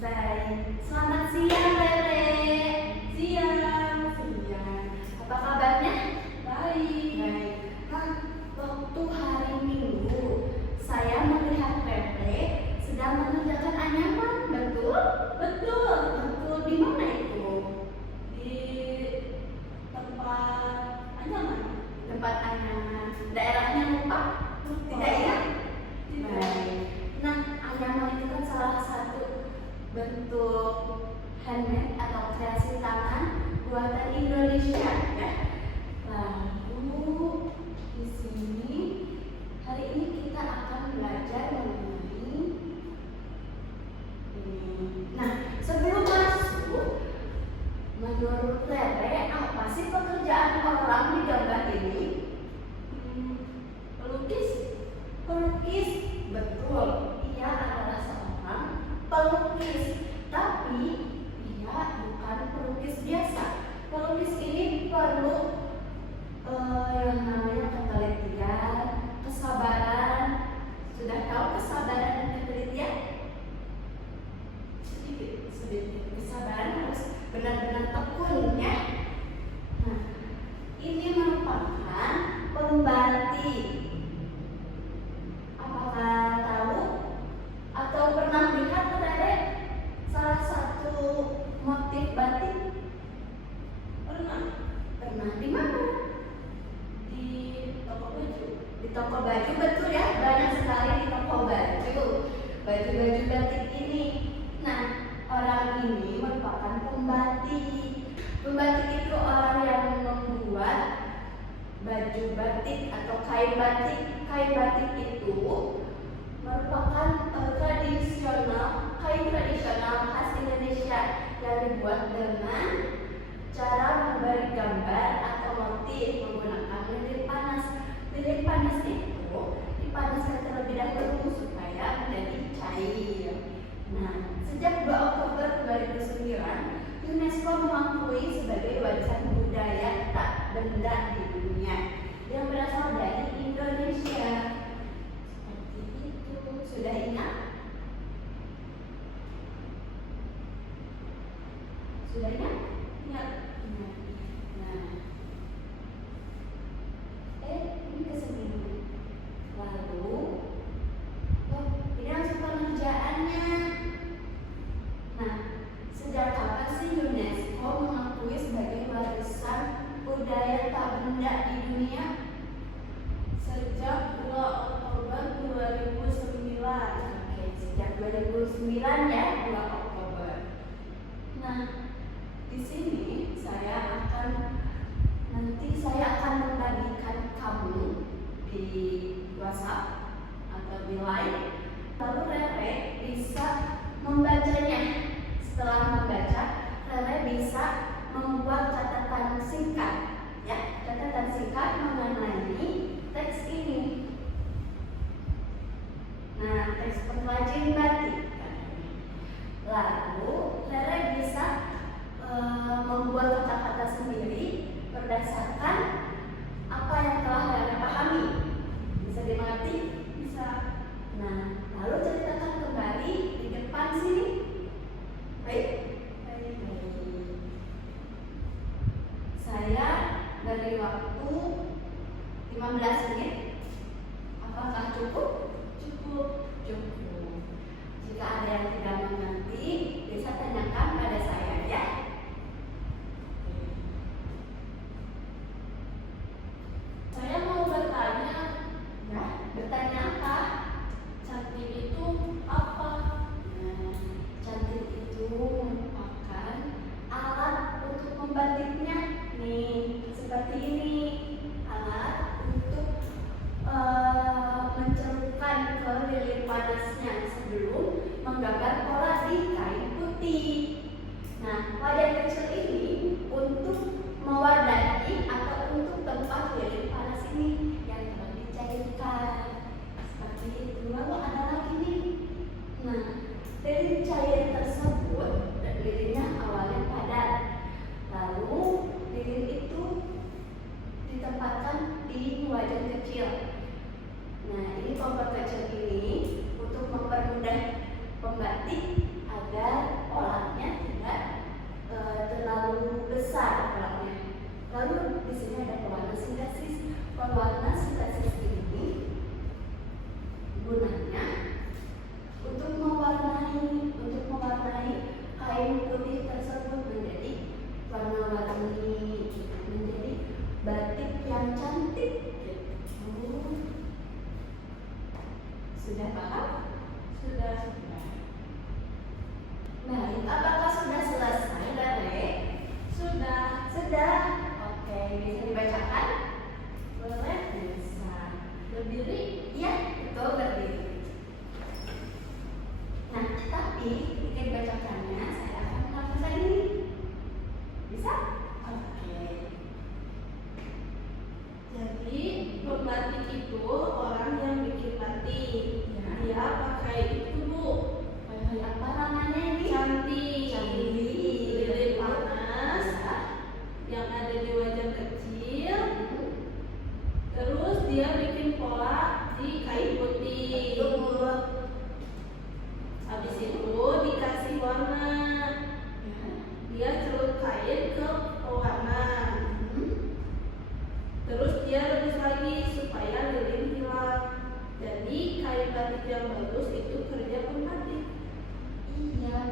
Baik, selamat siang Rere. Siang. Apa kabarnya? Baik. Baik. Nah, waktu hari Minggu saya melihat Rere sedang mengerjakan anyaman, betul? Betul. Betul, di mana itu? Di tempat anyaman. Tempat anyaman. Daerahnya lupa? Tidak ingat? Baik. Nah, anyaman itu kan salah satu bentuk handmade atau kreasi tangan buatan Indonesia, ya. Lalu di sini hari ini kita akan belajar mengenai ini. Nah, sebelum masuk, menurut Rere apa sih pekerjaan orang di gambar ini? Pelukis. Pelukis, betul. Ia adalah seorang pelukis, tapi ia bukan pelukis biasa. Pelukis ini perlu yang namanya ketelitian, kesabaran. Sudah tahu kesabaran dan ketelitian? Sedikit. Kesabaran harus benar-benar tekun, ya. Nah, ini merupakan pembatik. Apakah tahu atau pernah lihat Rere salah satu motif batik? Pernah. Pernah di mana? Di toko baju. Di toko baju, betul ya, banyak sekali di toko baju. Baju-baju batik ini. Nah, orang ini merupakan pembatik. Pembatik itu orang yang membuat baju batik atau kain batik. Kain batik itu merupakan kain tradisional khas Indonesia yang dibuat dengan cara memberi gambar atau motif menggunakan lilin panas. Lilin panas itu dipanaskan terlebih dahulu supaya menjadi cair. Nah, sejak 2 Oktober 2009, UNESCO mengakui sebagai warisan budaya tak benda di dunia yang berasal dari Indonesia. Seperti itu. Sudah ingat? Sudah ingat? Ingat. Nah, ini kesini dulu. Lalu, ini langsung pengerjaannya. Nah, sejak kapan sih UNESCO mengakui sebagai warisan budaya tak benda di dunia? Sejak 2 Oktober 2009. Oke, sejak 2009 ya, 2 Oktober. Nah, di sini nanti saya akan membagikan kamu di WhatsApp atau di Line. Lalu Rere bisa membacanya. Setelah membaca, Rere bisa membuat catatan singkat, ya, catatan singkat mengenai teks ini. Nah, teks pengrajin batik. Lalu Rere bisa membuat kata-kata sendiri berdasarkan apa yang telah Rere pahami. Bisa dimengerti? Bisa. Nah, lalu ceritakan kembali di depan sini. Baik? Baik. Saya beri waktu 15 menit. Apakah cukup? Cukup. Cukup. Jika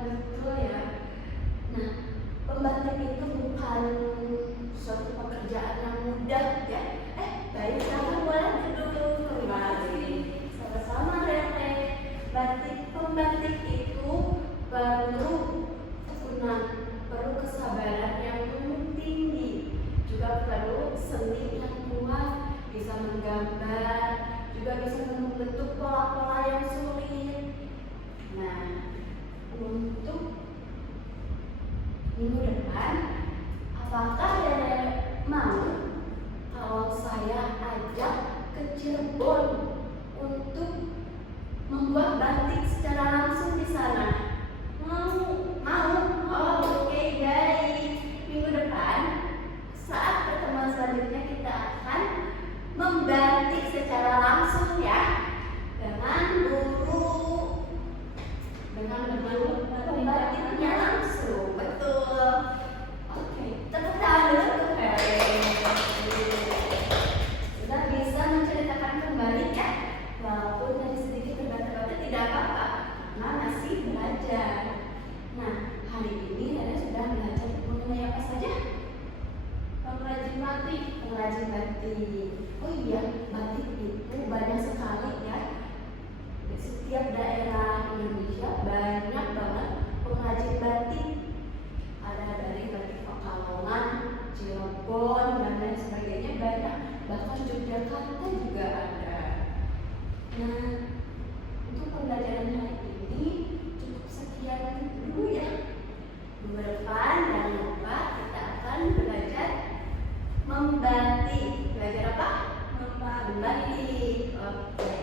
betul ya. Nah, pembatik itu bukan suatu pekerjaan yang mudah ya. Baik, silakan boleh duduk kembali. Sama-sama Rere. Pembatik itu perlu kesabaran yang tinggi, juga perlu seni yang kuat, bisa menggambar, juga bisa membentuk pola-pola yang sulit. Nah, untuk minggu depan, apakah Rere mau kalau saya ajak ke Cirebon untuk membuat batik secara langsung di sana? Mau? Oh, oke, baik. Minggu depan, saat pertemuan selanjutnya kita akan membatik secara langsung ya, dengan guru pembatiknya langsung. Betul. Oke, tepuk tangan dulu untuk Rere. Sudah bisa menceritakan kembali ya, walaupun tadi sedikit terbata-bata tidak apa-apa, karena masih belajar. Nah, hari ini Rere sudah belajar mengenai apa saja? Pengrajin batik. Pengrajin batik. Oh iya, batik itu banyak sekali ya. Di setiap daerah Indonesia banyak banget pengrajin batik. Ada dari batik Pekalongan, Cirebon, dan lain sebagainya banyak. Bahkan Yogyakarta juga ada. Nah, untuk pembelajaran hari ini cukup sekian dulu ya. Minggu depan jangan lupa kita akan belajar membatik. Belajar apa? Membatik. Membatik. Oke.